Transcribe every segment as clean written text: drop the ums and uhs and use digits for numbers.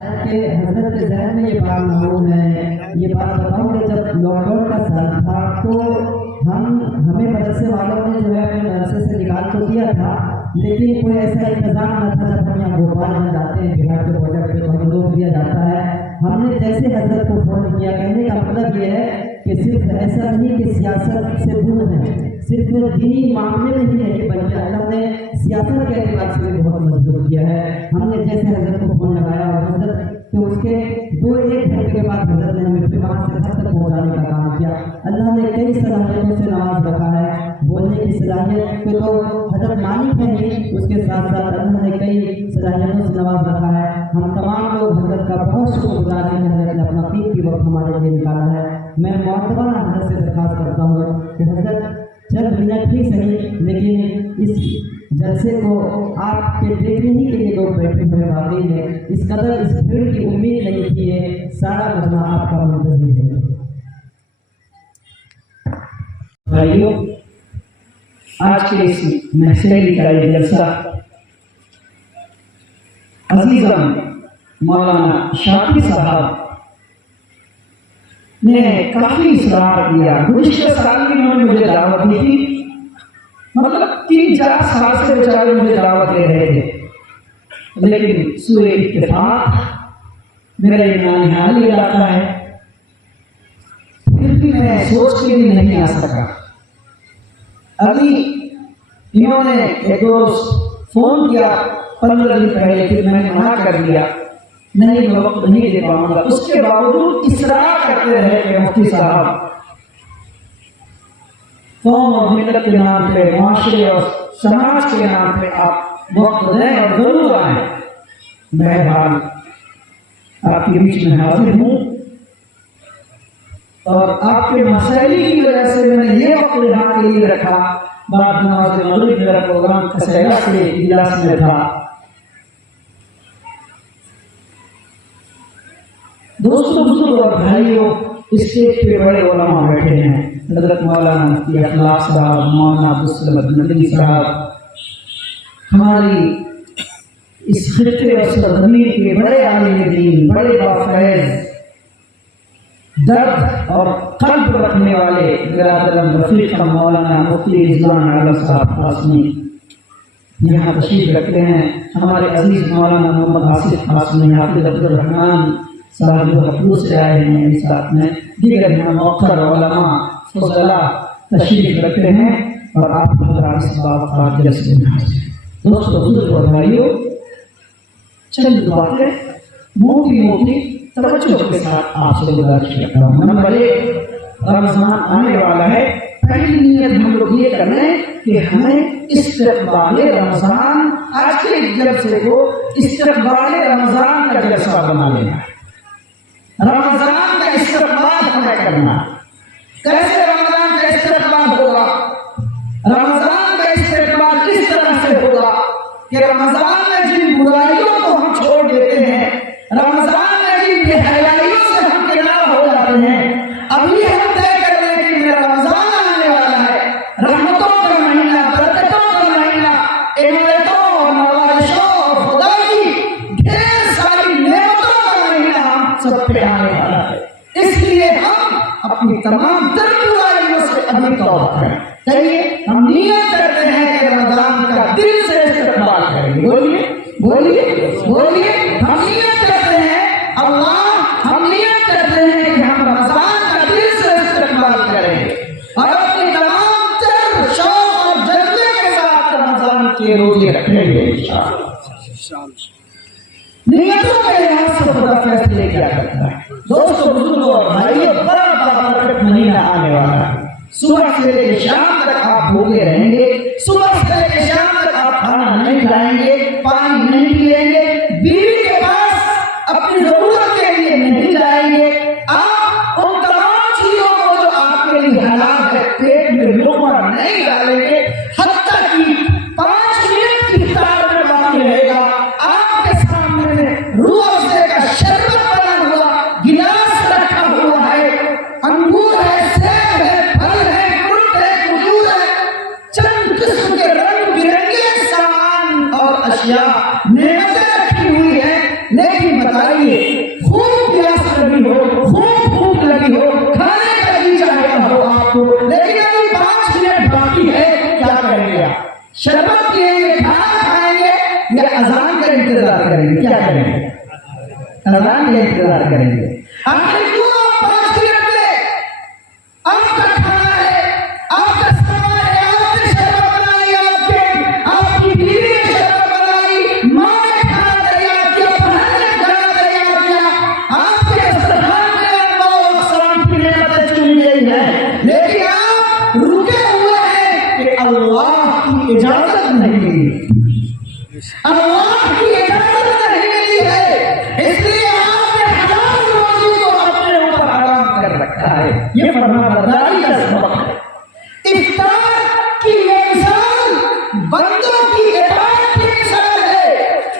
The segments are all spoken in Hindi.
कि हज़रत के ज़हन में ये बात ना हो। मैं ये बात बताऊँ कि जब लॉकडाउन का साल था तो हमें मदरसे वालों ने जो है अपने मदरसे से निकाल तो दिया था, लेकिन कोई ऐसा इंतज़ाम न था। जब हम यहाँ भोपाल में जाते हैं बिहार के बॉर्डर पे तो हमें रोक दिया जाता है। हमने जैसे हज़रत को फ़ोन किया, कहने का मतलब ये है कि सिर्फ ऐसा नहीं कि सियासत से दूर है, सिर्फ दीनी मामले में ही नहीं बल्कि अल्लाह ने सियासत के एतबार से भी बहुत मजबूत किया है। हमने जैसे हज़रत को फ़ोन लगाया और हज़रत तो उसके 2-1 घंटे के बाद हज़रत ने हमें फिर वहाँ से घर तक पहुँचाने का काम किया। अल्लाह ने कई सलाहियतों से नवाज रखा है। बोलने की सलाहियत पे तो हज़रत मालिक है ही, उसके साथ साथ अल्लाह ने कई सलाहियतों से नवाज रखा है। हम तमाम लोग हज़रत का बहुत शुक्रगुजार हैं कि हज़रत ने अपना कीमती वक्त हमारे लिए निकाला है। मैं मुअत्तबराना हज़रत से दरख्वास्त करता हूँ कि हज़रत चंद मिनट ही सही, लेकिन इस जलसे को आपके देखने ही के लिए लोग बैठे हुए वाकई में इस कदर इस भीड़ की उम्मीद नहीं थी है। सारा मजमा आपका मुंतज़िर है। भाइयों, आज के इस महफिल का ये जलसा अजीज़म मौलाना शाफी साहब ने काफी इस्रार किया। गुज़िश्ता साल भी उन्होंने मुझे दावत दी थी, मतलब 3-4 साल से बेचारे मुझे दावत दे रहे थे, लेकिन सूए इत्तेफाक मेरा ईमान हाल ही आता है, फिर भी मैं सोच के भी नहीं आ सका। अभी इन्होंने एक दोस्त फोन किया 15 दिन पहले, फिर मैंने मना कर दिया, नहीं मैं वक्त नहीं दे पाऊंगा। उसके बावजूद इसरार करते रहे कि मुफ्ती साहब कौम और मिल्लत के नाम पे, माशरे और समाज के नाम पे आप वक्त दें और जरूर आए। बहरहाल आपके बीच में हाजिर हूँ और आपके मसैली की वजह से मैंने ये वक्त यहाँ के लिए रखा। बाद नमाज़ मगरिब मेरा प्रोग्राम कसैला के इजलास में था। दोस्तों, बुजुर्ग और भाइयों, स्टेज पे बड़े उलमा बैठे हैं। हज़रत मौलाना मुफ्ती अखलाक साहब, मौलाना अब्दुल समद नदवी साहब, हमारी इस खित्ते और सरज़मीन के बड़े आलिम दीन, बड़े बाफ़ैज़, दर्द और क़ल्ब रखने वाले बिरादर रफ़ीक़ मौलाना मुफ्ती रिज़वान आला साहब हाशमी यहाँ तशरीफ़ रखते हैं। हमारे अज़ीज़ मौलाना मोहम्मद आसिफ हाशमी, हाफ़िज़ अब्दुल रहमान साहब हफूज से आए हैं, मेरे साथ में दीगर यहाँ मौक़र उलमा फज़ला तशरीफ़ रखते हैं और आप हज़रात इस बात का जश्न मनाएं। दोस्तों, बुजुर्ग और भाइयों, चंद बातें मोटी तवज्जो के साथ आपसे गुजारिश करता हूँ। नंबर 1, रमज़ान आने वाला है। पहली नियत हम लोग ये कर लें कि हमें इस्तक़बाल रमज़ान, आज के जलसे को इस्तक़बाल रमज़ान का जलसा बना लेना है। रमज़ान का इस्तक़बाल हमें करना। कैसे रमज़ान का इस्तक़बाल होगा? रमज़ान का इस्तक़बाल इस तरह से होगा कि रमज़ान में जिन बुराइयों को हम छोड़ देते हैं, रमज़ान में जिन बेहयाइयों से हम किनारा हो जाते हैं, अभी हम तय कर लें कि मेरा रमज़ान आने वाला है, रहमतों का महीना, बरकतों का महीना, इनायतों और नवाज़िशों और खुदा की ढेर सारी नेमतों का महीना हम सब पे आने वाला है। इसलिए हम अपनी तमाम बुराइयों से अभी तौबा करें। कहिए, हम नियत करते हैं कि रमज़ान का दिल से इस्तक़बाल करेंगे। बोलिए बोलिए बोलिए। हम नियत करते हैं, अल्लाह, हम नियत करते हैं कि हम रमज़ान का दिल से इस्तक़बाल करेंगे और अपनी तमाम तर शौक़ और जज्बे के साथ रमज़ान के रोजे रखेंगे इंशाअल्लाह। नियतों के लिहाज से खुदा फैसले क्या करता है। दोस्तों, बुजुर्गों और भाइयों, बड़ा बरकत महीना आने वाला है। सुबह से लेकर शाम तक आप भूखे रहेंगे, सुबह से लेकर शाम तक आप खाना नहीं खाएंगे, पानी नहीं पिएंगे, बीवी के पास अपनी जरूरत के लिए नहीं जाएंगे। आप उन तमाम चीजों को जो आपके लिए हालात है, पेट में लुक़मा नहीं डालेंगे। हत्ता कि 5 मिनट की इफ्तार में बाकी रहेगा, आपके सामने रूह का शरबत बना हुआ गिलास रखा हुआ है, अंगूर है, सेब है, फल है, फ्रूट है, खजूर है, चाहिए, खूब प्यास लगी हो, खूब भूख लगी हो, खाने का जी चाहता हो आपको, लेकिन अभी 5 मिनट बाकी है, क्या करेंगे आप? शरबत पिएंगे, खाना खाएंगे या अजान का इंतजार करेंगे? क्या करेंगे? अजान का इंतजार करेंगे। आखिर क्यों आप 5 मिनट में आपका खाना है, आपका सामान है, आपने शरबत बनाई, आपकी बीवी ने शरबत बनाई, माँ ने खाना तैयार किया, बहन ने खाना तैयार किया, आपके दस्तरखान में अल्लाह सलाम की नेमतें चुनी गई है, लेकिन आप रुके हुए हैं कि अल्लाह की इजाजत नहीं मिली, अल्लाह की इजाजत नहीं मिली है, इसलिए आपने हलाल रोजी को अपने ऊपर हराम कर रखा है। ये फरमाबरदारी का सबक है। इफ्तार की ये मिसाल बंदों की इताअत की मिसाल है,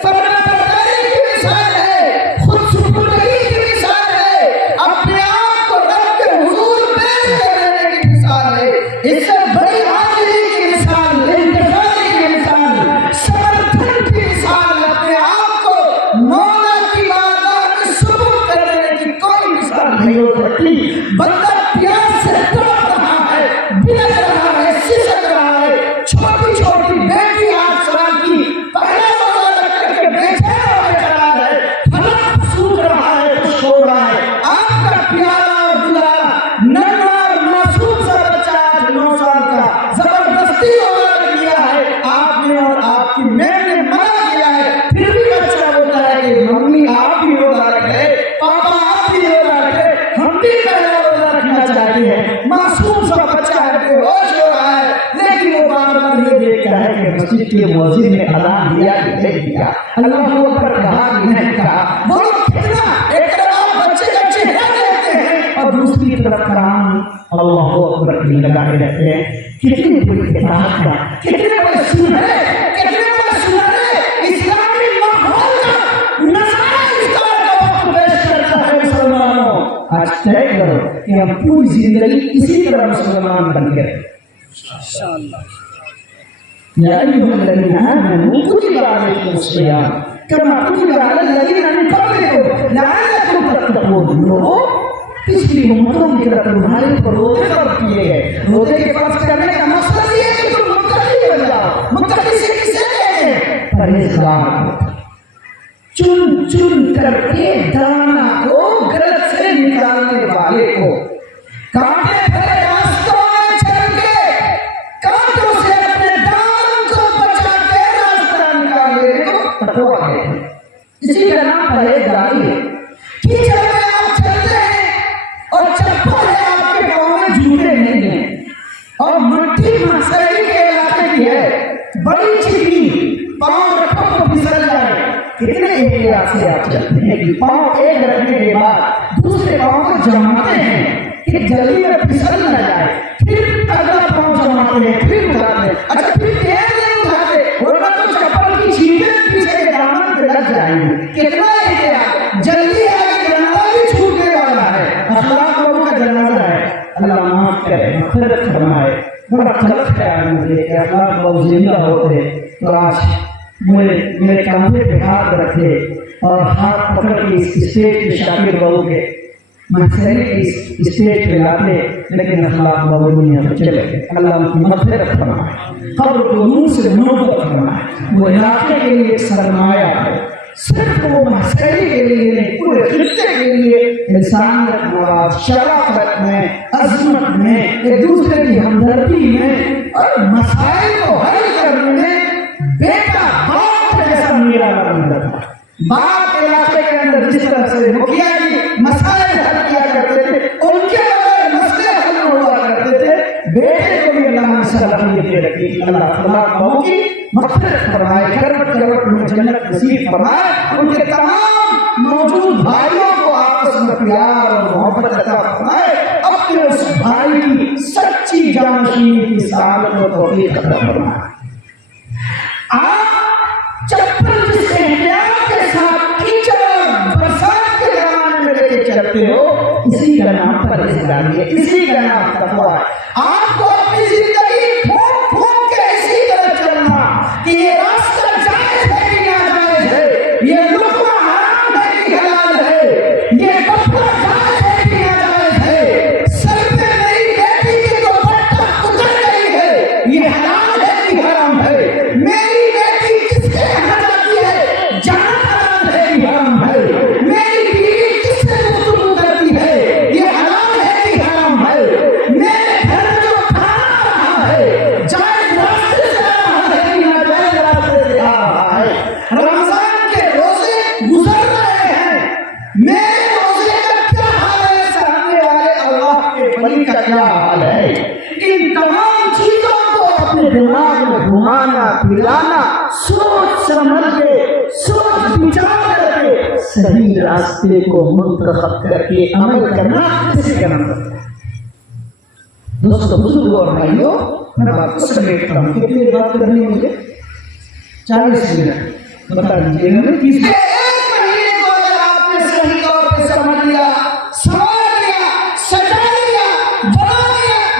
फरमाबरदारी की मिसाल है, खुद सुपुर्दगी की मिसाल है, अपने आप को रब के हुजूर पेश करने की मिसाल है, इससे बड़ी आजिज़ी की मिसाल, इंतज़ारी की मिसाल, समर्थन की मिसाल, अपने आप को मौला की बारगाह में सुपुर्द करने की कोई मिसाल नहीं हो सकती। बंदा प्यास से तड़प रहा है, बिलख रहा है, सिसक रहा है, छोटी छोटी बेटी 8 साल की पहला रोजा रख करके बेचैन होकर चला है, हलक सूख रहा है, खुश हो रहा है, आपका प्यारा और दुलारा नन्हा और मासूम सा बच्चा 8-9 साल का जबरदस्ती रोजा रख लिया है, आपने और आपकी मैम ने मना किया है, फिर भी बच्चा बोलता है कि मम्मी आप भी रोजा रखे, पापा आप भी रोजा रखे, हम भी पहला रोजा रखना चाहते हैं। मासूम सा बच्चा है, बेहोश हो रहा है, लेकिन वो बार-बार ये देखता है कि मस्जिद के मुअज्जिन ने अज़ान दिया कि नहीं दिया, अल्लाहू अकबर कहा कि नहीं कहा। वो लोग कितना एक तरफ बच्चे का चेहरा देखते हैं और दूसरी तरफ कुरान अल्लाहू अकबर की लगाए रहते हैं। कितनी बड़ी इताअत का, कितने बड़े सुनहरे, कितने बड़े सुनहरे इस्लामी माहौल का नज़ारा इफ्तार का वक्त पेश करता है। मुसलमानों, आज तय करो कि हम पूरी जिंदगी इसी तरह मुसलमान बन गए। या अय्युहल्लज़ीना आमनू कुतिबा अलैकुमुस्सियाम कमा कुतिबा अलल्लज़ीना मिन क़ब्लिकुम लअल्लकुम तत्तक़ून। लोगों, पिछली उम्मतों की तरह तुम्हारे ऊपर रोजे फर्ज किए गए। रोजे के फर्ज करने का मकसद ये है कि तुम मुत्तकी बन जाओ। मुत्तकी से किसे कहते हैं? परहेजगार। चुन चुन करके दाना को गलत से निकालने वाले को, कांटे भरे रास्तों में चल के कांटों से अपने दान को बचा के रास्ता निकालने को तकवा कहते हैं। इसी का नाम परहेजगारी है। कीचड़ में आप चलते हैं और चप्पल है आपके पाँव में, जूते नहीं है, और मट्टी मसरी के इलाके की है, बड़ी चिकनी, पाँव रखो तो फिसल जाए। कितने एहतियात से आप चलते हैं कि पाँव एक रखने के बाद दूसरे पाँव को जमाते हैं कि जल्दी में फिसल न जाए, फिर अगला पाँव जमाते हैं, फिर उठाते हैं। अच्छा, फिर तेज नहीं उठाते, वरना तो चप्पल की छींटे पीछे के दामन पे लग जाएंगे। कितना एहतियात, जल्दी आगे जनाजा भी छूटने वाला है, अखलाक लोगों का जनाजा है। अल्लाह माफ करे, मग़फ़िरत फरमाए। बड़ा गलत ख्याल मुझे कि अखलाक लोग जिंदा होते तो आज मेरे कंधे पे हाथ रखे और हाथ पकड़ के इस स्टेज पे शाकिर बहू के महशरी की स्टेज पे लाते, लेकिन अखलाक बहू दुनिया में चले गए। अल्लाह उनकी मग़फ़िरत फरमाए, कब्र को नूर से मोहब्बत फरमाए। वो इलाके के लिए एक सरमाया है, सिर्फ वो महशरी के लिए नहीं, पूरे खित्ते के लिए इंसानियत में, शराफत में, अज़मत में, एक दूसरे की हमदर्दी में और मसाइल को हल करने में बेटा बाप जैसा मेरा बंदा था। बाप इलाके के अंदर जिस तरह से मुखिया जी मसाइल हल किया करते थे, उनके बगैर मसले हल हुआ करते थे। बेटे को भी अल्लाह ने सलाहियत दे रखी। अल्लाह तआला की मग़फ़िरत फरमाए, करवट करवट में जन्नत नसीब फरमाए। उनके तमाम मौजूद भाइयों को आपस में प्यार और मोहब्बत अता फरमाए। अपने उस भाई की सच्ची जानशीनी की सआदत और तौफीक अता फरमाए। आप चप्पल जिस एहतियात के साथ कीचड़ बरसात के जमाने में लेके चलते हो, इसी का नाम परहेजगारी है, इसी का नाम तक़वा है। आपको अपनी जिंदगी फूंक फूंक के इसी तरह चलना कि ये रास्ता जायज है कि नाजायज है, ये लुक़मा हराम है कि हलाल घुमाना फिराना सोच समझ के सोच विचार करके सही रास्ते को मुंतखब करके अमल करना इसे करना पड़ता है। दोस्तों बुजुर्ग और भाइयों, मैं बात को समेटता हूँ। कितनी बात करनी है मुझे? 40 मिनट। बता दीजिए हमें 30 मिनट। एक महीने को अगर आपने सही तौर पे समझ लिया, संभाल लिया, सजा लिया,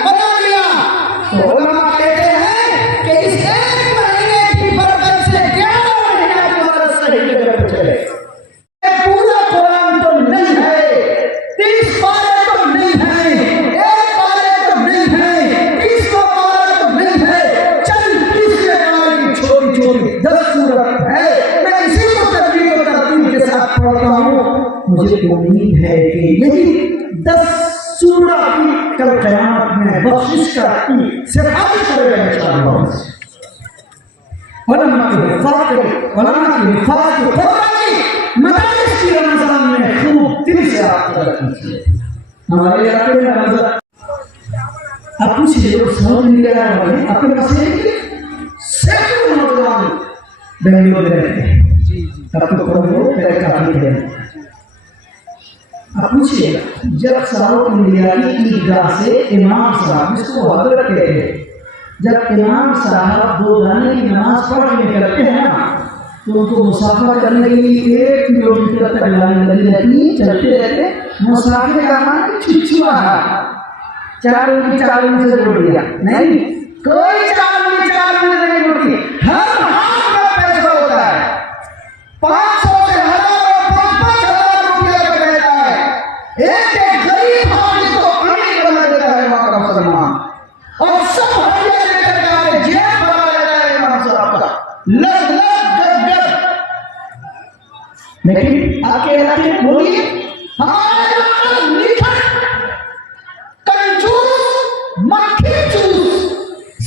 बना लिया, तो उलमा कहते हैं कि इस एक महीने की बरकत से 11 महीना तुम्हारा सही जगह पे चले। पूरा कुरान तो नहीं है, 30 पारे तो नहीं है, 1 पारे तो नहीं है, 30 पारा तो नहीं है, चल 30 पारे की छोटी छोटी 10 सूरत है। मैं इसी को तकलीफ और तरतीब के साथ पढ़ता हूँ। मुझे उम्मीद है कि यही 10 सूरत की कल क़यामत में बख्शिश का सिफारिश करेगा इंशाअल्लाह। उलमा की हिफाज़त करे, उलमा की हिफाज़त क़ुरानी मदारिस की रमज़ान में खूब दिल से आप मदद कीजिए। हमारे इलाके में रमज़ान अब कुछ लोग समझ नहीं रहा है, अपने पास सैकड़ों नौजवान बेंगलोर में रहते हैं। अब तो काफी है। अब पूछिएगा, जब साउथ इंडिया की ईदगाह से इमाम साहब, जिसको हजरत कहते हैं, जब इमाम साहब 2 जाने की नमाज पढ़ के निकलते हैं ना, तो उनको मुसाफा करने के लिए 1 किलोमीटर तक लाइन लगी रहती, चलते रहते। मुसाफिर का मान छिछुआ है, 4 उंगली 4 उंगली से जोड़ दिया, नहीं कोई 4 उंगली 4 उंगली नहीं जोड़ती। हर हाथ में पैसा होता है, 500 से 1000 रुपया का रहता है। एक गरीब आदमी को अमीर बना देता है वहां का मुसलमान, और सब हथियार लेकर के आके जेब बना लेता है इमाम साहब का, लग गद। लेकिन आपके इलाके में बोलिए, हमारे इलाके में निठग, कंजूस, मक्खी चूस,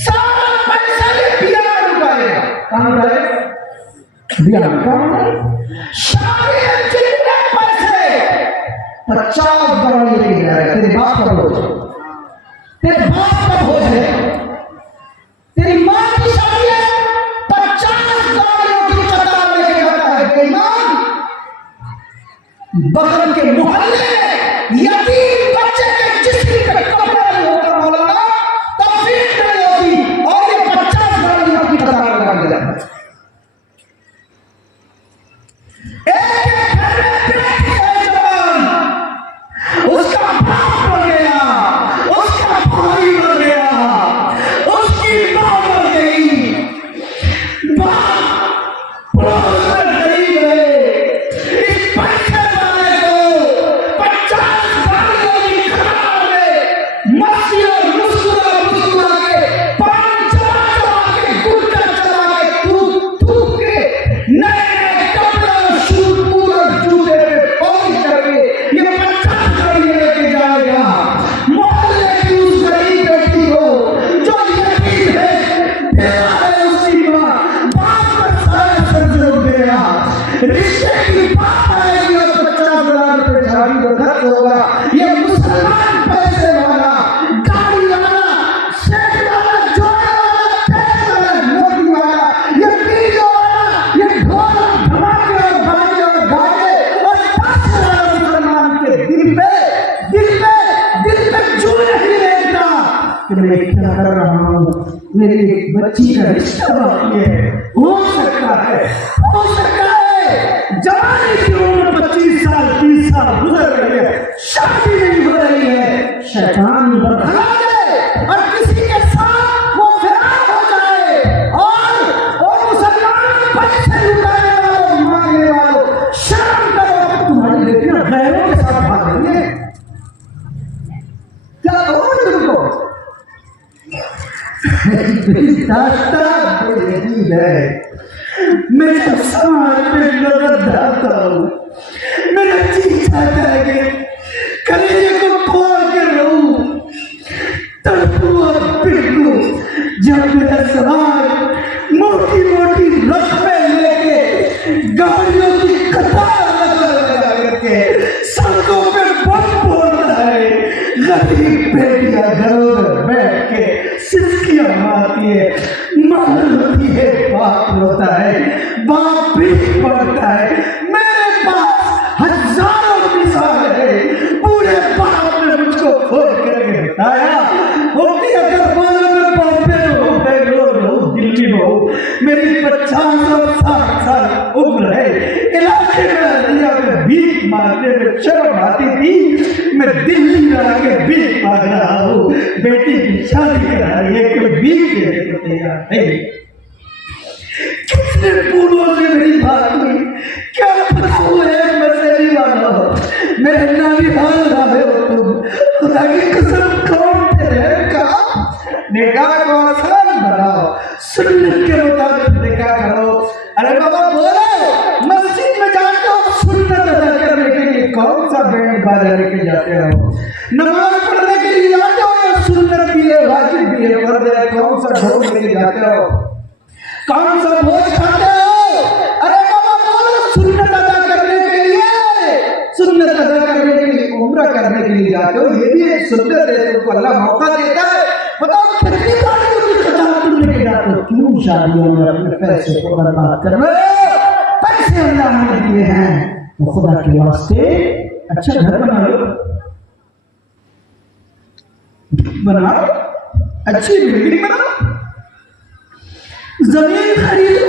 सारा पैसा ये बिया में उठाएगा। कहाँ उठाएगा? बिया में। कहाँ? शादी में जितने पैसे 50 गाड़ी लेके जाएगा। तेरे बाप का बोझ, तेरे बाप का बोझ है, तेरी माँ की शादी है, 50 गाड़ियों की कतार लेके जाता है बेईमान। बगल के मोहल्ले में यतीम बच्चे के जिस्म पे कपड़ा नहीं होता मौलाना, तफरीक नहीं होती, और ये 50 गाड़ियों की कतार लगा के जाता है। एक घर में बेटी है जवान, उसका बाप मर गया, उसका भाई मर गया, उसकी माँ मर गई, बाप पड़ोस में गरीब है। इस पैसे वाले को 50 गाड़ियों की कतार में मस्ती और मुस्कुरा के, पान चला के, गुटखा चला के, थूक के, नए कपड़े, शूज, पूरे जूते पे पॉलिश करके ये 50 गाड़ियां लेके जाएगा मोहल्ले की उस गरीब बेटी को जो यतीम है, बेचारे उसकी माँ बाप पर सारे कर्ज हो गया, रिश्ते की बात आएगी और 50,000 रुपये झाड़ी का खर्च होगा। ये मुसलमान पैसे वाला, गाड़ी वाला, शेख वाला, जोड़े वाला, पैसे वाला, नौकरी वाला, ये वीडियो वाला, ये ढोल धमाके और बाजे और गाजे और पैसे वाला मुसलमान के दिल पे जो नहीं रहता कि मैं क्या कर रहा हूँ, मेरी एक बच्ची का रिश्ता बाकी है। हो सकता है जवानी की उम्र 25 साल 30 साल गुजर रही है, शादी नहीं हो रही है, शैतान बदला दे और किसी के साथ वो फिराक हो जाए, और मुसलमान पैसे लुटाने वालों, मांगने वालों, शर्म करो, तुम्हारी बेटियां गैरों के साथ भागेंगे, क्या कहोगे तुमको? मैं जब समाज में नजर डालता हूँ, मेरा जी चाहता है कि कलेजे को फोड़ के रहूं, तड़पूं और पिटूं। जब मेरा समाज मोटी मोटी रस्में लेके गाड़ियों की कतार लगा करके सड़कों पे बम फोड़ता है, गरीब बेटियां घरों में बैठ के सिसकियां मारती है, होती है, बाप रोता है, बाप भी पड़ता है। मेरे पास हजारों मिसाल है। पूरे बाप ने मुझको खोल करके बताया हो कि अगर मानो मैं बॉम्बे में हूँ, बेंगलोर में हूँ, दिल्ली में हूँ, मेरी 50 और 60 साल उम्र है, इलाके में भीख मारने में शर्म आती थी, मैं दिल्ली में आके भीख मांग रहा हूँ। बेटी की शादी कराई है, कोई भीख देने को तैयार नहीं। कितने पूर्वों से मेरी बात हुई, क्या पता हुआ है मसले वाला हो, मेरे नानी हाल रहे हो तुम, खुदा की कसम कौन तेरे का निकाह को आसान बनाओ, सुन्नत के मुताबिक निकाह करो। अरे बाबा बोलो, मस्जिद में जाते हो सुन्नत अदा करने के लिए कौन सा बैंड बाजा लेके जाते हो? नमाज पढ़ने के लिए जाते हो या सुन्नत भी है, वाजिब भी है, फर्ज है, कौन सा ढोल लेके जाते हो? कौन सा भोज खाते हो? अरे बाबा बोलो, सुन्नत अदा करने के लिए, सुन्नत अदा करने के लिए, उम्रा करने के लिए जाते हो, ये भी एक सुन्नत है, तुमको अल्लाह मौका देता है। बताओ कितनी सारी तुम लेके जाते हो, क्यों शादियों में अपने पैसे को बर्बाद कर रहे हो? पैसे अल्लाह ने दिए हैं, तो खुदा के वास्ते अच्छा घर बना लो, बनाओ, अच्छी बिल्डिंग बनाओ, जमीन खरीदो,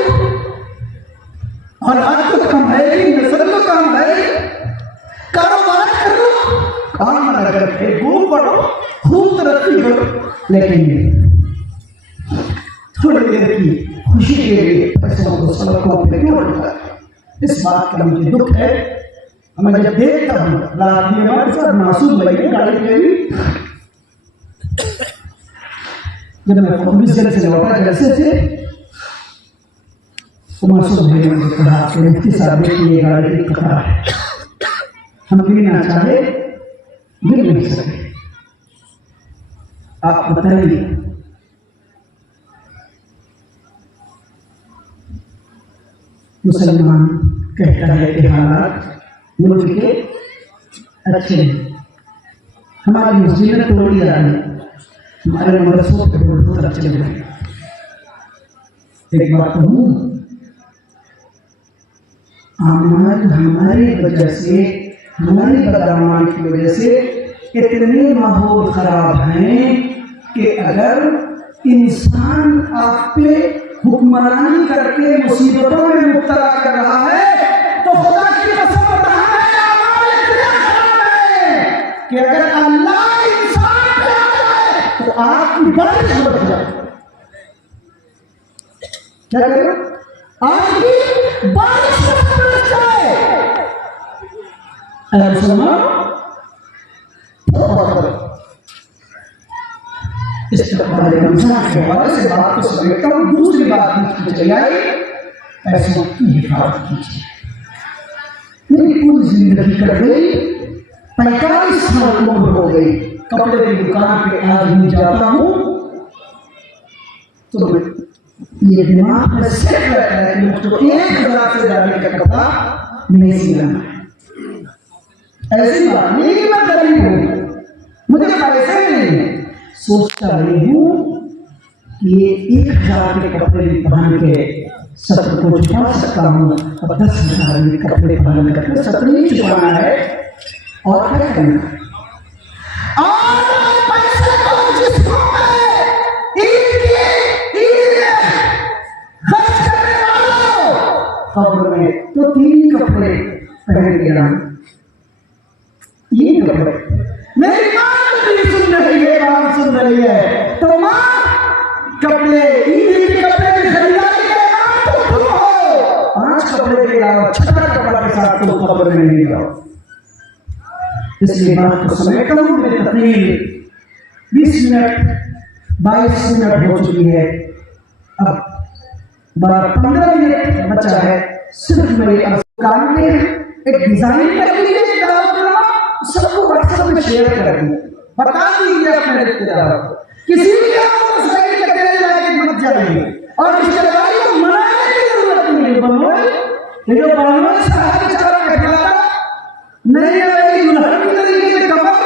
और आज तो काम है, नस्ल को काम है, कारोबार करो, काम ना करके खूब बढ़ो, खूब तरक्की करो, लेकिन थोड़ी देर की खुशी के लिए पैसों को सड़कों पे क्यों उड़ता? इस बात का मुझे दुख है। मैं जब देखता हूँ रात में हमारे साथ मासूम लगे गाड़ी पे भी, जब मैं पुलिस जेल से लौटा जैसे थे, तो मासूम भाई ने मुझे कहा कि मुफ्ती साहब की ये गाड़ी की कपड़ा है, हम गिरना चाहे गिर नहीं सकते, आप बताइए मुसलमान कहता है कि हालात मुल्क के अच्छे हैं, हमारी मस्जिद तोड़ी जा रही, हमारे मदरसों पे बहुत अच्छे हैं। एक बात कहूँ, हमारी वजह से, हमारी बदअमाली की वजह से इतने माहौल खराब हैं कि अगर इंसान आप पे हुक्मरानी करके मुसीबतों में मुब्तला कर रहा है, तो खुदा की कसम बता है हमारे इतने खराब है कि अगर अल्लाह इंसान पे आ जाए तो आपकी बारिश बढ़ जाए। क्या करेगा? आपकी बारिश बढ़ जाए। अरे मुसलमान, इस हमारे रमजान के हवाले से बात को समेटता हूँ। दूसरी बात की चली आई, पैसों की हिफाजत कीजिए। मेरी पूरी जिंदगी कट गई, 45 साल उम्र हो गई, कपड़े की दुकान पे आज भी जाता हूँ तो ये दिमाग में सेट रहता है कि मुझको 1000 से ज्यादा का कपड़ा नहीं सिलाना है। ऐसी बात नहीं कि मैं गरीब हूँ, मुझे पैसे नहीं है, सोचता रही हूँ कि ये 1000 के कपड़े भी पहन के सत्र को छुपा सकता हूँ, और 10,000 के कपड़े पहन करके सत्र नहीं छुपाना है, और क्या करना है? पैसे को जिसको खर्च करने वालों, कब्र में तो 3 कपड़े पहन के आना, ये कपड़े। मेरी सुन रही है, बात सुन रही है, तो माँ कपड़े, ईद के कपड़े की खरीदारी के नाम तो तुम हो, 5 कपड़े के अलावा 6 कपड़ा के साथ तुम कब्र में नहीं जाओ। इसलिए बात को समेटता हूँ। मेरी तकरीर 20 मिनट 22 मिनट हो चुकी है, अब 15 मिनट बचा है। सिर्फ मेरे काम में एक डिजाइन कर लीजिए, सबको व्हाट्सएप में शेयर कर दीजिए, बता दीजिए अपने रिश्तेदारों को, किसी भी साइड का तेरे लायक मत जाइए, और रिश्तेदारी को मनाने की जरूरत नहीं है। बनोए जो बनोए साहब बेचारा कहलाता नहीं है, दुल्हन की तरीके से कमर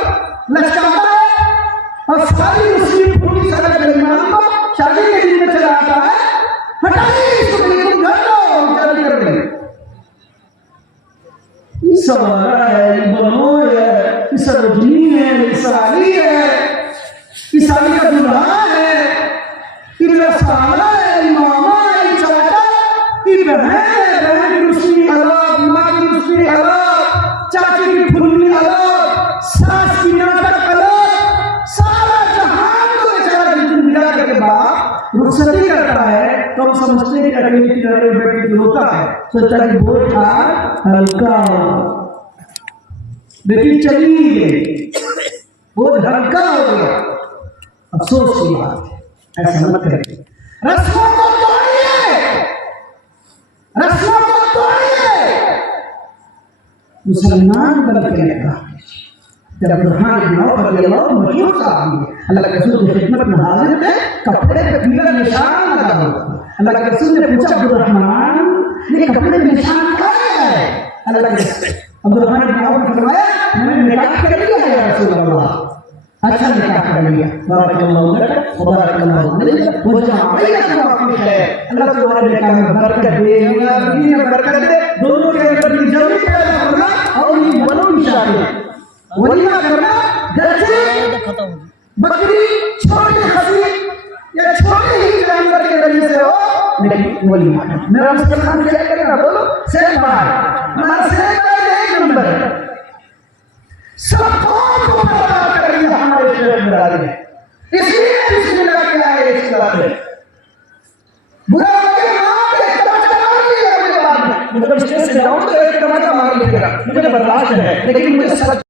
लचकाता है और सारी मुस्लिम पूरी सड़क बेईमान को शादी के दिन में चला आता है, सवारा है, ये बनोय है, ये सरोजनी है, ये साली है, ये साली का दूल्हा है, ये मेरा साला है, ये मामा है, ये चाचा, ये बहन है, बहन की रुस्मी अलग, माँ की रुस्मी अलग, चाची की फुल्ली अलग, सास की नाटक अलग, सारा जहान को बेचारा मिला के बाद रुखसती करता है तो हम समझते हैं कि अगले की तरह बेटी रोता है, सोचता है कि बोझ हल्का, बेटी चली गई, बोझ हल्का हो गया। अफसोस की बात है, ऐसा मत करिए। रस्मों को तोड़िए, रस्मों को तोड़िए। मुसलमान बन के लगा जब बुरहान मशहूर साहब अल्लाह के रसूल की खिदमत में हाजिर थे, कपड़े पे पीला निशान लगा हुआ। अल्लाह के रसूल ने पूछा अब्दुर्रहमान ये कपड़े पे निशान क्या है? अल्लाह के अब्दुर्रहमान ने फरमाया मैंने निकाह कर लिया है या रसूल अल्लाह। अच्छा निकाह कर लिया, बारकल्लाहु लक व बारकल्लाहु अलैक व जमा बैनकुम है। अल्लाह तुम्हारे निकाह में बरकत दे, बीवी में बरकत दे, दोनों के अंदर जल्दी पैदा होना और ये बनो इंशाअल्लाह। वलीमा करना जैसे बकरी छोटे खसी या छोटे ही जानवर के जरिए से हो, लेकिन वलीमा करना। मेरा मुसलमान क्या करेगा बोलो? सेठ भाई, हमारा सेठ भाई एक नंबर है, सब कौन को बर्बाद कर दिया हमारे शहर में डाली है, इसलिए बिस्मिल्लाह क्या है इस तरह से बुरा लगे मार दे, टमाटर मार लिया मेरे बाद में, मतलब स्टेज से जाऊं तो एक टमाटर मार लेगा, मुझे बर्दाश्त है, लेकिन मुझे सच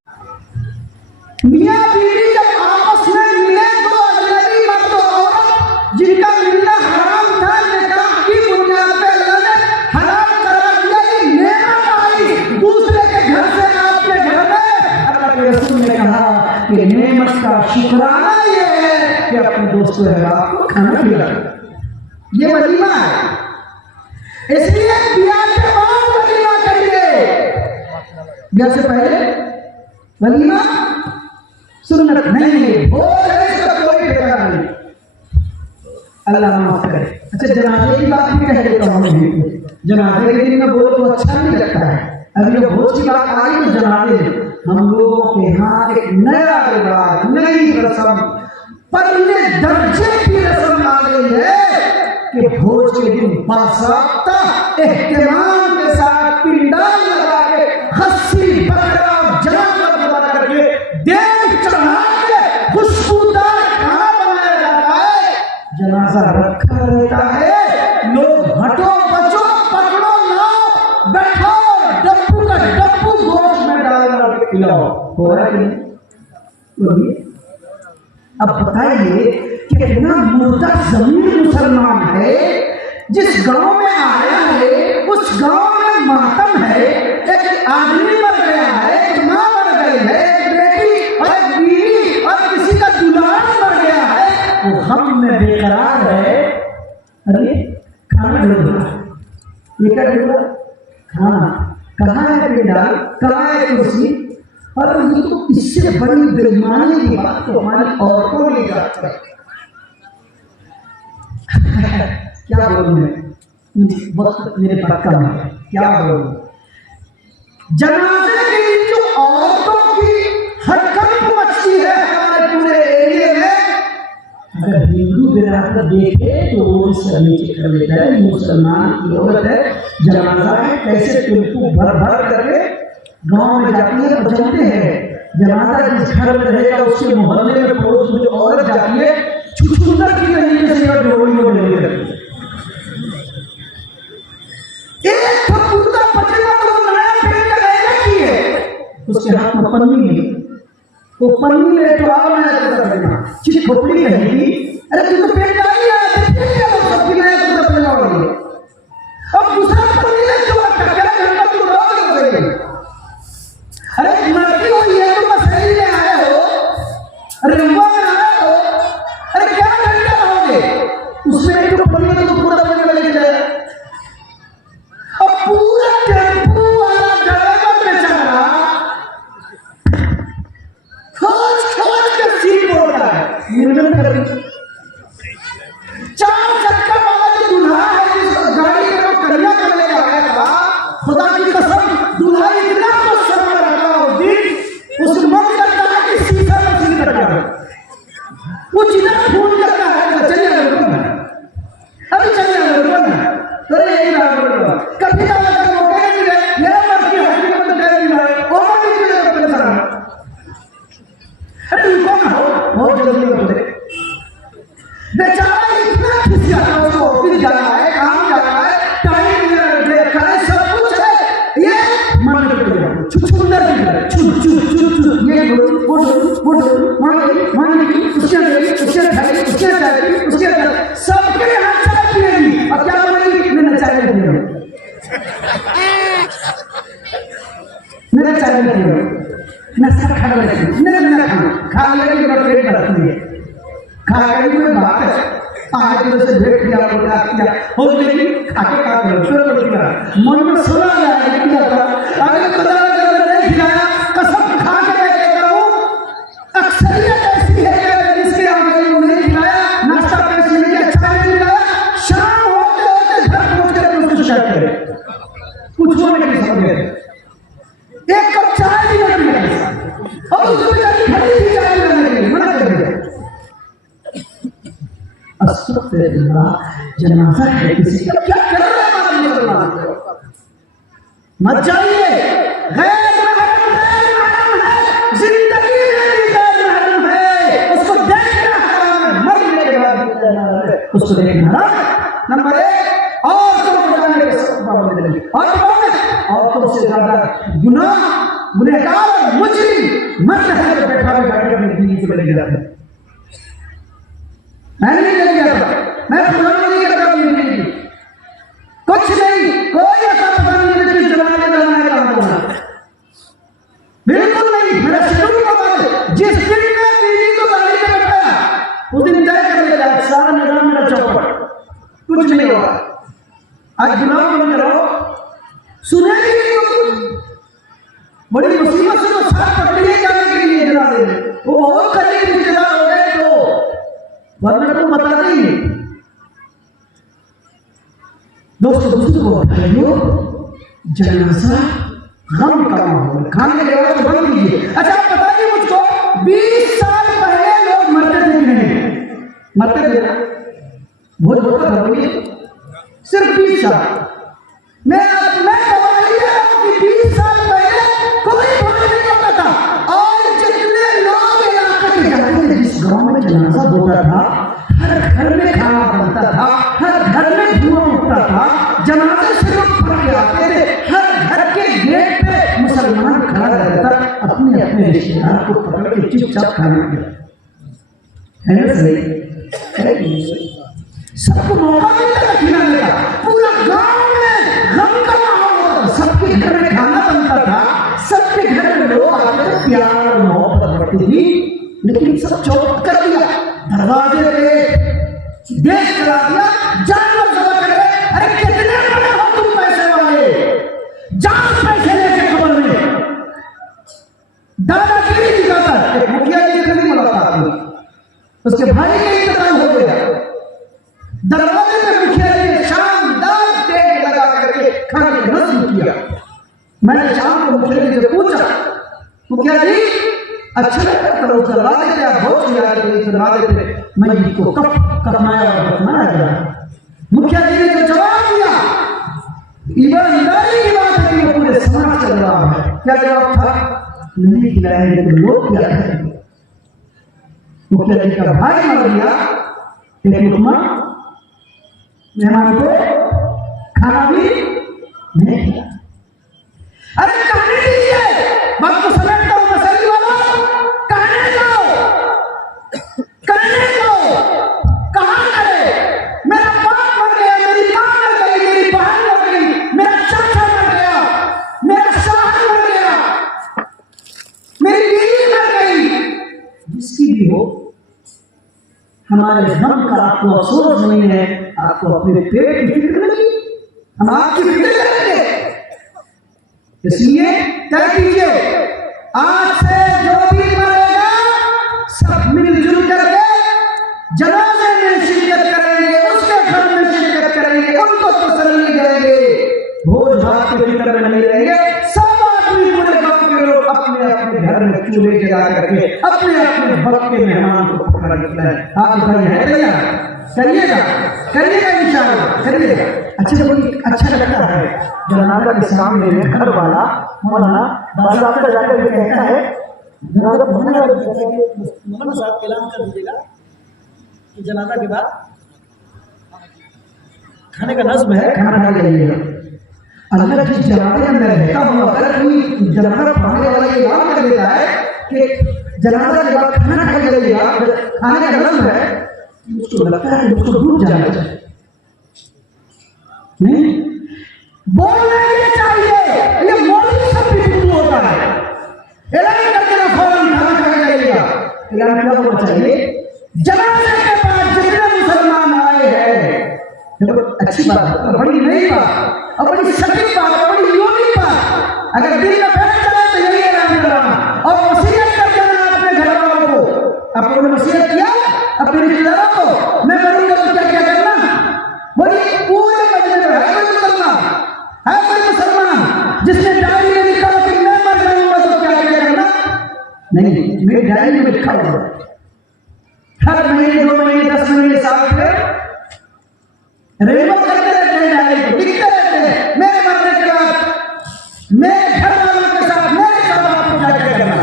मियां बीवी जब आपस में मिले तो अजनबी मर्द और औरत जिनका मिलना हराम था, निकाह की बुनियाद पे अल्लाह ने हराम करा दिया। ये नेमत आई दूसरे के घर से आपके घर में। अल्लाह के रसूल ने कहा कि नेमत का शुक्राना ये है कि अपने दोस्तों है आपको खाना खिला, ये वलीमा है। इसलिए ब्याह के बाद वलीमा करिए, ब्याह से पहले वलीमा सुन्नत नहीं है, हो जाए इसका कोई ठेका नहीं, अल्लाह माफ करे। अच्छा जनाजे की बात भी कह देता हूँ, जनाजे के दिन में बोलो तो अच्छा नहीं लगता है। अभी जब भोज की बात आई तो जनाजे हम लोगों के यहाँ एक नया रिवाज, नई रस्म, पहले दर्जे की रस्म आ गई है कि भोज के दिन बासाख्ता एहतमाम के साथ पिंडाल लगा के खस्सी बकरा जानवर बना करके देव चढ़ा के खुशबूदार खाना बनाया जाता है, जनाजा रखा रहता है, लोग हटो बचो पकड़ो लाओ बैठो, डब्बू का डब्बू गोश्त में डाल के खिलाओ, हो रहा है नहीं? अब बताइए कि कितना मुर्दा जमीन मुसलमान है, जिस गांव में आया है उस गांव में मातम है, एक आदमी मर गया है, एक माँ मर गई है, एक बेटी और एक बीवी और किसी का दुल्हन मर गया है, वो हम में बेकरार है। अरे खाना ढूंढा, ये क्या ढूंढा? खाना कहाँ है? पिंडाल कहाँ है? कुर्सी। और ये तो इससे बड़ी बेईमानी की बात तो हमारी औरतों ने जाती है। क्या बोलूं मैं, वक्त मेरे पास कम है, क्या बोलूं। जनाजे की जो औरतों की हरकत मचती है हमारे पूरे एरिया में, अगर हिंदू बिरादर देखे तो वो इसका नीचे कर लेता है, मुसलमान की औरत है, जनाजा है, कैसे टेम्पू भर भर करके गांव में जाती है। और जानते हैं जनाजा जिस घर में रहेगा उसके मोहल्ले में पड़ोस में जो औरत जाती है छुछुंदर की तरीके से डोरी में नहीं करती, एक कुर्ता पजामा तो नया पहन कर आएगा की है, उसके हाथ में पन्नी है, वो पन्नी ले तो आओ नया कुर्ता पहनना, चिट खोपड़ी रहेगी, अरे तू तो पहन आई है, फिर वो सब नया कुर्ता पहना वाली है। अब दूसरा पन्नी ले तो क्या घंटा तू रोज करेगी, अरे लड़की हो ये तो बस सही में आया हो, अरे रुपा में आया हो, अरे क्या घंटा रहोगे उसमें, एक तो पन्नी तो पूरा पहन के लेके जाए। अब पूरा टेम्पू वाला ड्राइवर बेचारा खोज खोज के सीट बोलता है, निर्णय कर 4 चक्कर वाला जो दूल्हा है जिस गाड़ी में वो कन्या करने आया था, खुदा की कसम दूल्हा इतना चल छू छू छू छू ये वो उसके सबके यहाँ चाय पिएगी और क्या बोलेगी मैंने चाय नहीं पिया मेरा चाय नहीं पिया मैं सब खा लेती मेरा खा लेगी मेरा पेट भरती है खा गई कोई बात है आज से भेंट किया किया हो गई खाके खा लो फिर मन में सुना जाए किया था अगर पता नहीं खिलाया कसम खा के कहता हूं अक्सरियत ऐसी है कि जिसके आगे नहीं खिलाया नाश्ता पैसे नहीं अच्छा नहीं खिलाया शाम होते होते घर पहुंच कर उसको शिकायत करे कुछ होने की समझे एक कप चाय भी नहीं पिया और उसमें खड़ी भी चाय नहीं मना कर दिया जनाजा है किसी का क्या कर रहा है मत जाइए गैर महरम है जिंदगी में गैर महरम है उसको देखना हराम है मरने के बाद उसको देखना हराम नंबर 1 और तो जाने के सबब लगी और तुमसे ज्यादा गुनहगार मुजरिम मत है बैठा अपनी बीवी को लेके जाते मैं नहीं ले गया था मैं पुराना नहीं करता नहीं कुछ नहीं कोई ऐसा पता नहीं कि जमाने में काम करना बिल्कुल नहीं मेरा शेड्यूल पता है जिस दिन मैं बीवी को गाड़ी में बैठाया उस दिन तय कर लिया सारा निजाम मेरा चौपट कुछ नहीं होगा आज गुलाम बन रहो सुनेगी नहीं कुछ बड़ी मुसीबत से तो साथ पकड़िए जाने के लिए जरा दे वो बहुत करीब रिश्तेदार हो गए तो वरना तो बता देंगे दोस्तों को बताइयो जनाजा गम का माहौल खाने के बाद बंद कीजिए अच्छा आप बताइए मुझको 20 साल पहले लोग मरते थे कि नहीं मरते थे ना बहुत होता था बोलिए सिर्फ 20 साल मैं गवाही है कि 20 साल पहले कोई भोज नहीं होता था और जितने लोग इलाके में जाते थे जिस गांव में जनाजा होता था हर घर में खाना बनता था हर घर में धुआं उठता था जनाजे से लोग पढ़ के आते थे हर घर के गेट पे मुसलमान खड़ा रहता अपने अपने रिश्तेदार को पकड़ के चुपचाप खाना है ना सही सबको मौका मिलता था खिलाने का पूरा गांव में गम का माहौल होता सबके घर में खाना बनता था सबके घर में लोग आते थे प्यार और मोहब्बत बढ़ती थी लेकिन सब चौक कर दिया दरवाजे पे देश चला दिया जानवर जमा कर गए अरे कितने बड़े हो तुम पैसे वाले जान पैसे लेके खबर में दादागिरी दिखाकर एक मुखिया जी से नहीं मुलाकात हुई उसके भाई का इंतकाल हो गया दरवाजे पे मुखिया जी ने शानदार टेंट लगा करके खाने का नज्म किया मैंने शाम को मुखिया जी से पूछा मुखिया जी अच्छा लगता है तो चला देते आप बहुत याद करके चला देते मैं इनको कब करनाया और बताना गया मुखिया जी ने जो जवाब दिया ईमानदारी की बात है कि वो पूरे समाज चल रहा है क्या जवाब था नहीं खिलाएंगे तो लोग क्या करेंगे मुखिया जी का भाई मर गया एक लुकमा मेहमान को खाना भी नहीं खिलाया अरे कहने दीजिए बात को समेटता हूं मसली वाला कहने दो कहां करे मेरा बाप मर गया मेरी मां मर गई मेरी बहन मर गई मेरा चाचा मर गया मेरा शौहर मर गया मेरी बीवी मर गई जिसकी भी हो हमारे गम का आपको अफसोस नहीं है आपको अपने पेट की फिक्र नहीं हम आपकी फिक्र करेंगे इसलिए तय कीजिए आज से जो भी मरेगा सब मिलजुल करके जनाजे में शिरकत करेंगे उसके घर में शिरकत करेंगे उनको तसल्ली देंगे भोज भात के फिक्र में नहीं रहेंगे सब आदमी पूरे गांव के लोग अपने अपने घर में चूल्हे जला करके अपने अपने भक्त के मेहमान को पकड़ लेते हैं आप बताइए है भैया करिएगा इंशाअल्लाह करिएगा अच्छा लगता है जनाजा के सामने में घर वाला मौलाना बाज़ाब्ता जाकर के कहता है जनाजा पढ़ने वाले मौलाना साहब ऐलान कर दीजिएगा कि जनाजा के बाद खाने का नज़्म है खाना खा लीजिएगा अगर जिस जनाजे में रहता हूँ, अगर कोई जनाजा पढ़ने वाला ये बात कर देता है कि जनाजा के बाद खाना खा जाइएगा, खाने का रस्म है, उसको लगता है कि उसको डूब जाना चाहिए। नहीं बोलना ये चाहिए, ये मौलिक सब भी होता है। ऐलान करके ना फौरन खाना खा जाइएगा, ऐलान क्या होना चाहिए? जनाजे के बाद जितने मुसलमान आए हैं, देखो अच्छी बात है, बड़ी नई बात और बड़ी सटीक बात, बड़ी यूनिक बात। अगर दिल में बैठ जाए तो यही ऐलान करना और वसीयत कर देना अपने घर वालों को। आप लोगों ने वसीयत किया अपने रिश्तेदारों को, मैं मरूंगा तो क्या क्या करना? बोलिए पूरे मजमे में है कोई मुसलमान, है कोई मुसलमान जिसने डायरी में लिखा हो कि मैं मर जाऊंगा तो क्या क्या करना? नहीं, मेरी डायरी में लिखा हुआ हर महीने 2 महीने 10 महीने साल में रेनबो करते रहते हैं, डायरी को लिखते रहते हैं, मेरे मरने के बाद मेरे घर वालों के साथ मेरे साथ आपको क्या क्या करना,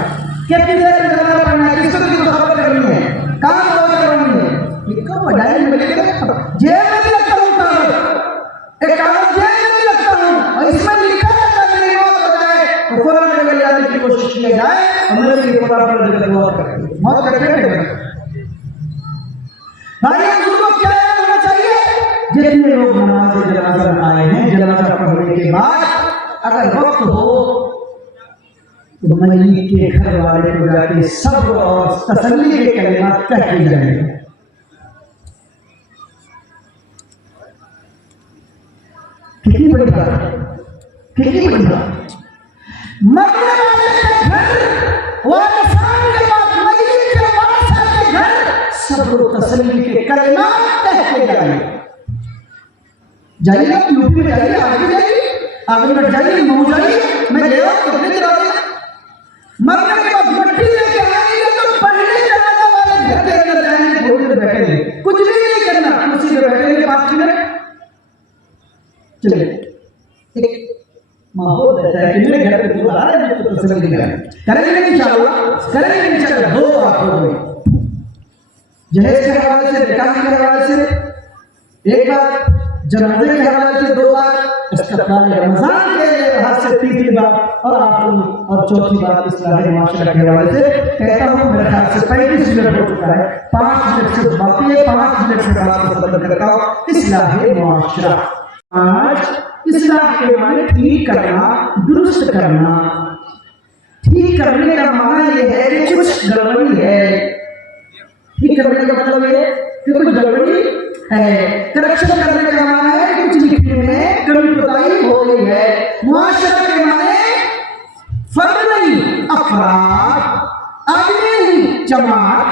कितनी देर में जनाजा पढ़ना है, किसको किसको खबर करनी है, कहाँ खबर करनी है, लिखा हुआ डायरी में लिख के जेब में भी रखता हूँ कागज, एक कागज जेब में भी रखता हूँ और इसमें लिखा रहता है मेरी मौत हो जाए तो फौरन जगह ले जाने की कोशिश की जाए और मेरे लिए बराबर जगह मौत करके मौत करके भाई हमको क्या होना चाहिए? जितने लोग नमाज जनाजा में आए हैं, जनाजा पढ़ने के बाद अगर वक्त हो तो मय्यत के घर वाले को जाके सब्र और तसल्ली के कलिमात कह के जाएंगे। कितनी बड़ी बात है, कितनी बड़ी बात। मरने वाले के घर वारिसान के बाद मय्यत के वारिस के घर सब्र और तसल्ली के कलिमात कह के जाएंगे। जाइए यूपी में जाइए, आगे जाइए, आगे बढ़ जाइए, मऊ जाइए, मैं गया कितने दिन आगे मरने के बाद मट्टी लेके आएंगे तो पहले जनाजा वाले घर के अंदर जाएंगे, थोड़ी देर बैठेंगे, कुछ भी नहीं करना, कुर्सी पे बैठेंगे 5 मिनट, चलिए एक माहौल रहता है कि मेरे घर पे दूर आ रहे हैं तो तसल्ली करेंगे इंशाअल्लाह, करेंगे इंशाअल्लाह। 2 बात हो गई, जहेज के हवाले से, निकाह के हवाले से एक बात, जनाजे के हवाले से 2 बात, इस्तक़बाल रमजान के लिहाज से 3 बात और आखिरी और चौथी बात इस्लाह माशरा के हवाले से कहता हूँ। मेरे ख्याल से 35 मिनट हो चुका है, 5 मिनट से बाकी है, 5 मिनट से बात को खत्म करता हूँ। इस्लाह माशरा, आज इस्लाह के माने ठीक करना, दुरुस्त करना। ठीक करने का माना यह है कि कुछ गड़बड़ी है, ठीक करने का मतलब ये कि कुछ गड़बड़ी है, करेक्शन करने का माना है कि कुछ लिखने में कमी कोताही हो गई है। मुआशरा के माने फर्द नहीं, अफराद, आदमी नहीं जमात,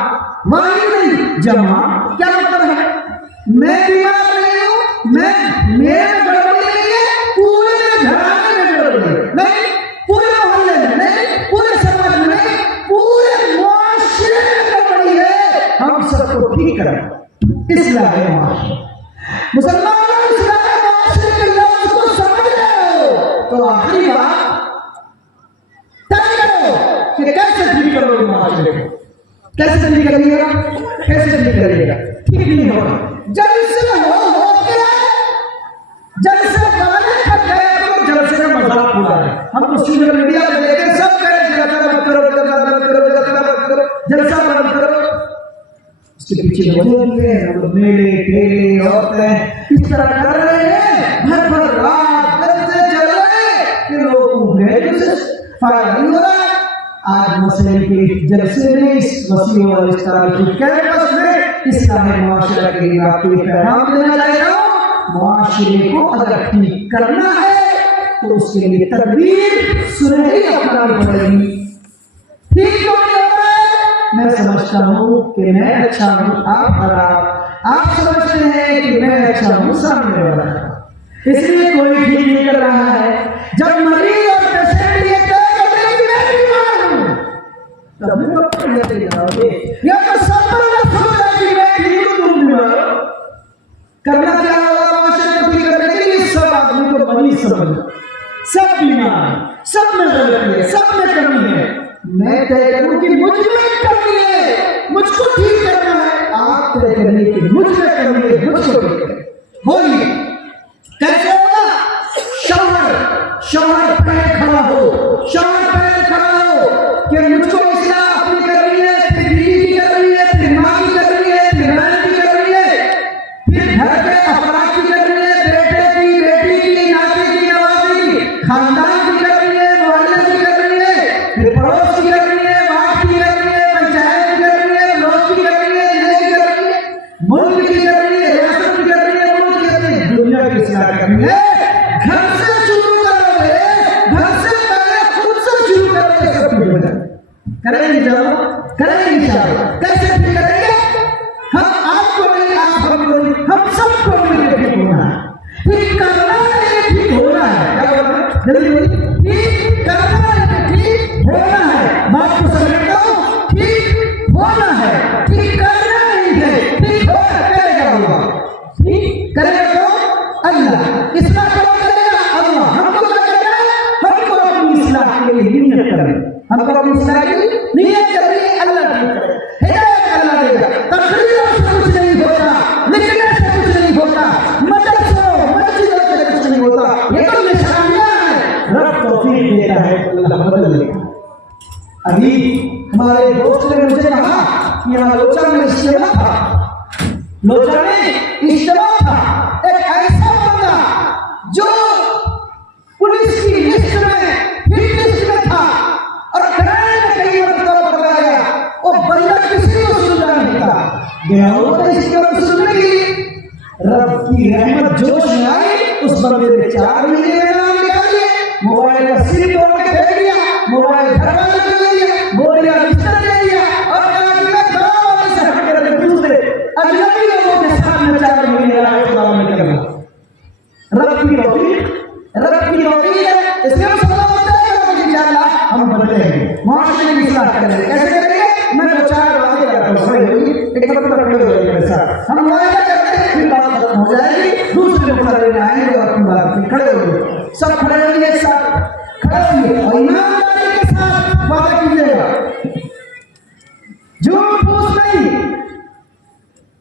वाहिद नहीं जमात। क्या मतलब है? मैं बीमार नहीं हूं, मैं मेरे गड़बड़ी नहीं है, पूरे घराने में गड़बड़ी है नहीं, पूरे मोहल्ले में नहीं, पूरे समाज में नहीं, पूरे मुआशरे में गड़बड़ी है। हम सबको ठीक करें, इस्लाह माशरा। मुसलमानों इस्लाह माशरे के लफ्ज़ को समझ रहे हो तो आखिरी बात तय करो कि कैसे ठीक करोगे माशरे को, कैसे ठीक करिएगा, कैसे ठीक करिएगा। ठीक नहीं होगा, जलसे हो गया, जलसे बनाने खट गया तो जलसे का मजाक उड़ा है। हम तो सोशल मीडिया पे देखे सब कह रहे हैं जलसा बंद करो, जलसा बंद करो, जलसा बंद करो, जलसा बंद करो। इसके पीछे लोग मेले ठेले औरतें इस तरह कर रहे हैं, भर भर रात जलसे चल रहे कि लोग फायदा नहीं हो रहा। आज मसले के जलसे में इस वसी और इस तरह की कैंपस में इस्लाह माशरा के लिए आपको पैगाम देना चाहेगा। माशरे को अगर ठीक करना है तो उसके लिए तदबीर सुनहरी अपनानी पड़ेगी। ठीक क्यों नहीं होता है? मैं समझता हूँ कि मैं अच्छा हूँ, आप खराब, आप समझते हैं कि मैं अच्छा हूँ, सामने वाला, इसलिए कोई ठीक नहीं कर रहा है। जब मरीज और पेशेंट ये तय करते हैं कि मैं बीमार हूँ, तब भी डॉक्टर नहीं जाओगे, या तो सब लोग सोच रहे कि मैं ठीक हूँ, तुम बीमार हो। करना क्या होगा माशरे को ठीक करने के लिए? सब आदमी को मरीज समझना, सब बीमार, सब में गलती है, सब में कमी है। मैं तय करूं कि मुझ में कमी है, मुझको ठीक करना है। आप तय करिए कि मुझ में कमी है, मुझको ठीक करना है। बोलिए कैसे होगा? शौहर करेंगे इंशाअल्लाह। कैसे ठीक करेंगे? हम आपको नहीं, आप हमको नहीं, हम सबको मिलकर ठीक होना है। ठीक करना है, ठीक होना है। क्या बोल रहे हैं? जल्दी बोलिए। ठीक करना है, ठीक होना है। बात को समझ लो। ठीक होना है, ठीक करना नहीं है, ठीक होना करेगा होगा। ठीक करेगा तो अल्लाह, इस्लाह कौन करेगा? अल्लाह। हमको क्या करना है? हमको अपनी इस्लाह के लिए नियत करनी, हमको अपनी इस्लाह की नियत करनी है। अल्लाह ठीक करे, हिदायत अल्लाह देगा। तकरीरों से कुछ नहीं होता, लिखने से कुछ नहीं होता, मदरसों मस्जिदों से कुछ नहीं होता। ये तो निशानियां हैं, रब तौफीक देता है, अल्लाह बदल देगा। अभी हमारे दोस्त ने मुझे कहा कि यहाँ लोचा में इज्तिमा था, लोचा में इज्तिमा था। एक ऐसा बंदा जो पुलिस की लिस्ट में, हिट लिस्ट में था और क्राइम में कई मरतबा पकड़ा गया, वो बंदा किसी को सुनना नहीं था, गया वो तो इसके बाद सुनने की रब की रहमत जोश में आई। उस बंदे ने 4 महीने में नाम निकालिए, मोबाइल का सिम तोड़ के फेंक दिया, मोबाइल घर वाले को ले लिया, बोलिया बिस्तर ले लिया और कहा कि मैं गाँव वाले से हट कर दूसरे अजनबी लोगों के सामने 4 महीने रहा है। रब की तौफीक है, इसलिए हम सलाह होता है कि इंशाअल्लाह हम बदलेंगे, माशरे की इस्लाह करेंगे। कैसे करेंगे? मैं 2-4 बातें करता हूं, सही होगी, एक बार खड़े हो जाइए मेरे साथ, हम वादा करते हैं, फिर बात खत्म हो जाएगी, दूसरे मसले में आएंगे और अपनी बात फिर खड़े होंगे, सब खड़े होंगे एक साथ, खड़े होंगे और ईमानदारी के साथ वादा कीजिएगा, झूठ फूस नहीं।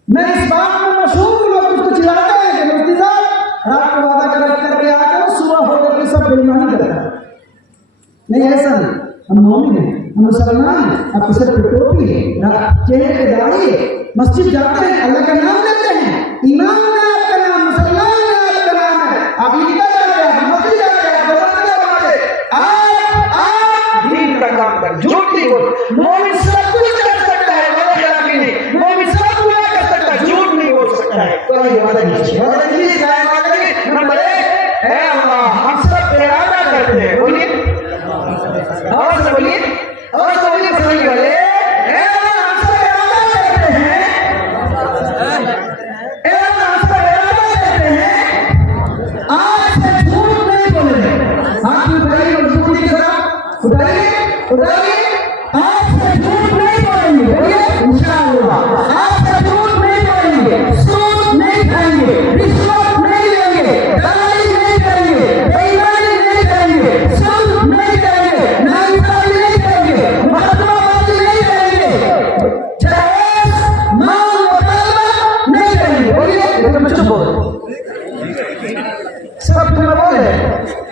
मैं इस बात में मशहूर, लोग उसको चिल्लाते हैं कि मुफ्ती साहब रात को वादा करके आते हो, सुबह होकर के सब बेईमानी करता है। नहीं, ऐसा नहीं, हम मोमिन हैं, हम मुसलमान हैं, आपके सर पे टोपी है, चेहरे पे दाढ़ी है, मस्जिद जाते हैं, अल्लाह का नाम लेते हैं, ईमान में आपका नाम, मुसलमान में आपका नाम है, आप ईदगाह जाते हैं, मस्जिद जाते हैं, गुरुद्वारा जाते हैं, आप दीन का काम कर, झूठ नहीं बोल। मोमिन सब कुछ कर सकता है, मोमिन सब पूरा कर सकता है, झूठ नहीं बोल सकता है। तो ये वादा कीजिए, नंबर 1 है अल्लाह, हम सब इरादा करते हैं, बोलिए और से बोलिए, और से बोलिए समझ वाले, है अल्लाह हम सब इरादा करते हैं, है अल्लाह हम सब इरादा करते हैं, आज से झूठ नहीं बोलेंगे। हाथ उठाइए और झूठ की तरफ उठाइए, आज से झूठ नहीं बोलेंगे, बोलिए इंशाअल्लाह। आज से झूठ नहीं बोलेंगे, सूद नहीं खाएंगे, रिश्वत नहीं लेंगे, दलाली नहीं करेंगे, बेईमानी नहीं करेंगे, सुद नहीं करेंगे, नाइंसाफी नहीं करेंगे, मुकदमाबाजी नहीं करेंगे, जायज माल मुतालबा नहीं करेंगे। बोलिए, एकदम चुप बोलो, सब तुम्हें बोले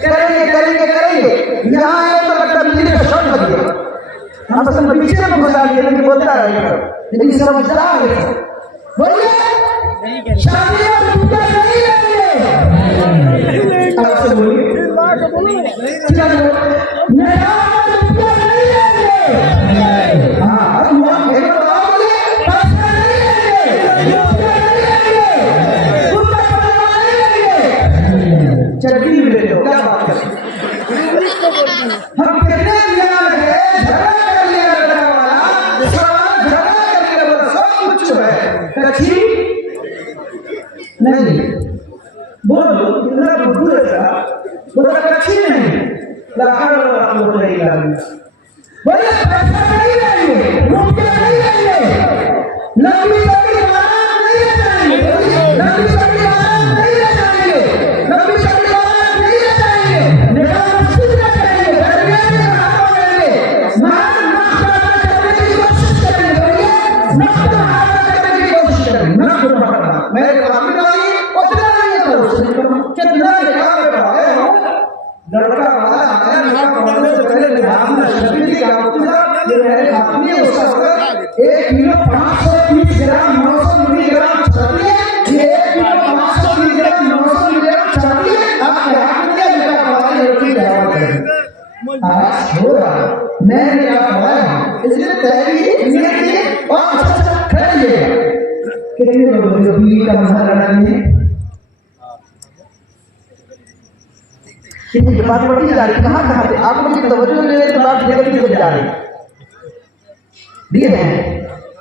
करेंगे करेंगे करेंगे। यहाँ आए तो लगता बिजली का शॉट लग गया, हम सब पीछे में घुसा दिए, लेकिन बोलता रहेगा, लेकिन समझदार है। बोलिए शादी और पूजा नहीं लेंगे, आपसे बोलिए चटनी भी ले लो, क्या बात है? हम कितने ज्ञान है, झगड़ा कर लिया लड़ने वाला, झगड़ा कर लिया वाला, सब कुछ है, कच्ची नहीं बोलो, इतना बुद्धू ऐसा बोला, कच्ची नहीं लाखों बोल रही गाली, बोले पैसा नहीं लेंगे, रुपया नहीं लेंगे, लंबी लंबी बारात नहीं ले जाएंगे, लंबी लंबी बारात नहीं ले जाएंगे, लंबी लंबी बारात नहीं ले जाएंगे, निकाह मस्जिद में करेंगे, दरगाह में हाथ करेंगे, माल नक्शा करने की कोशिश करेंगे, बोलिए नक्शा करने की कोशिश करेंगे, नक्शा पकड़ना मेरे काफी डाली उतना नहीं करो, कितना निकाह करवाए हो, लड़का वाला आया निकाह करने से पहले निकाह में शरीर की क्या होती है, ये मेरे आदमी है, उसका वजन 1 किलो 530 ग्राम 900 मिलीग्राम चलती है, ये 1 किलो 530 ग्राम 900 मिलीग्राम चलती है, आपके हाथ में क्या निकाह करवाई लड़की दवा करेगी, आज हो रहा है, मैं निकाह करवाया हूँ, इसलिए तैयारी नियत की और अच्छा करिएगा। कितने लोग जो बीवी का मसला लड़ाएंगे, कितनी बात बढ़ती जा रही, कहाँ से आप लोग की तवज्जो नहीं है, तो बात बिगड़ती चली जा रही। दिए हैं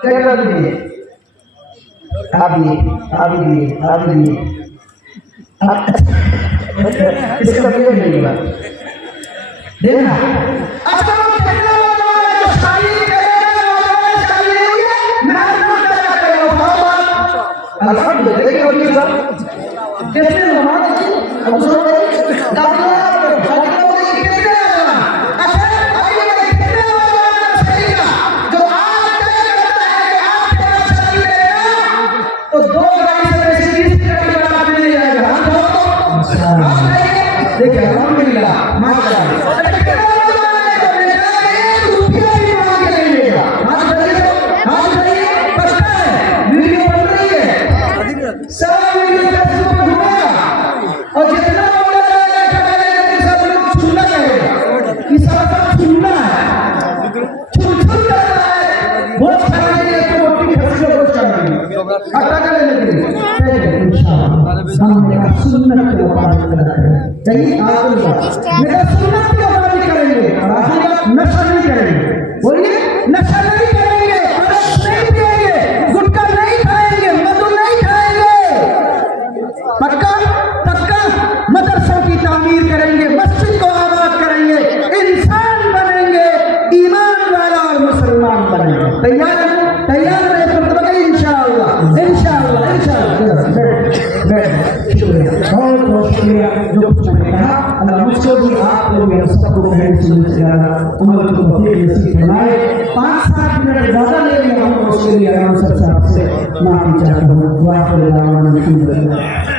क्या क्या दिए आप दिए इसका भी नहीं होगा देखना अच्छा कहने वाला है जो शादी करेगा वो शादी नहीं है मैं आपको क्या करूंगा अल्हम्दुलिल्लाह देखिए और ये सब कैसे हमारे अब सुनो दादा शादी को कितने अच्छा अभी मैं कहने वाला सही का जो आज तय करता है कि आप तेरा शादी करेगा तो 2 गाड़ी से वैसे 30 गाड़ी बना मिल जाएगा हम देखिए अल्हम्दुलिल्लाह माशाअल्लाह और जितना बोला जाएगा सब लोग छूना चाहिए कि सब छूना है छू करना है बहुत खाएंगे तो रोटी खर्चे बहुत खाएंगे आटा का लेने के लिए इंशाअल्लाह हम सुन्नत के मुताबिक करेंगे कहीं आगे मेरा सुन्नत के मुताबिक करेंगे आखिर नशा नहीं करेंगे बोलिए नशा नहीं करेंगे अरस नहीं पिएंगे गुटखा नहीं खाएंगे मधु नहीं खाएंगे पक्का मदरसों की तामीर करेंगे मस्जिद को आबाद करेंगे इंसान बनेंगे ईमान वाला और मुसलमान बनेंगे तैयार रहे इंशाअल्लाह शुक्रिया बहुत शुक्रिया जो कुछ मैंने कहा अल्लाह मुझको भी आप लोग सबको खैर सुनने से उम्र को तौफीक नसीब फरमाए 5-7 मिनट ज़्यादा ले लिया हम उसके लिए आराम से आपसे माफी चाहता हूँ दुआ करें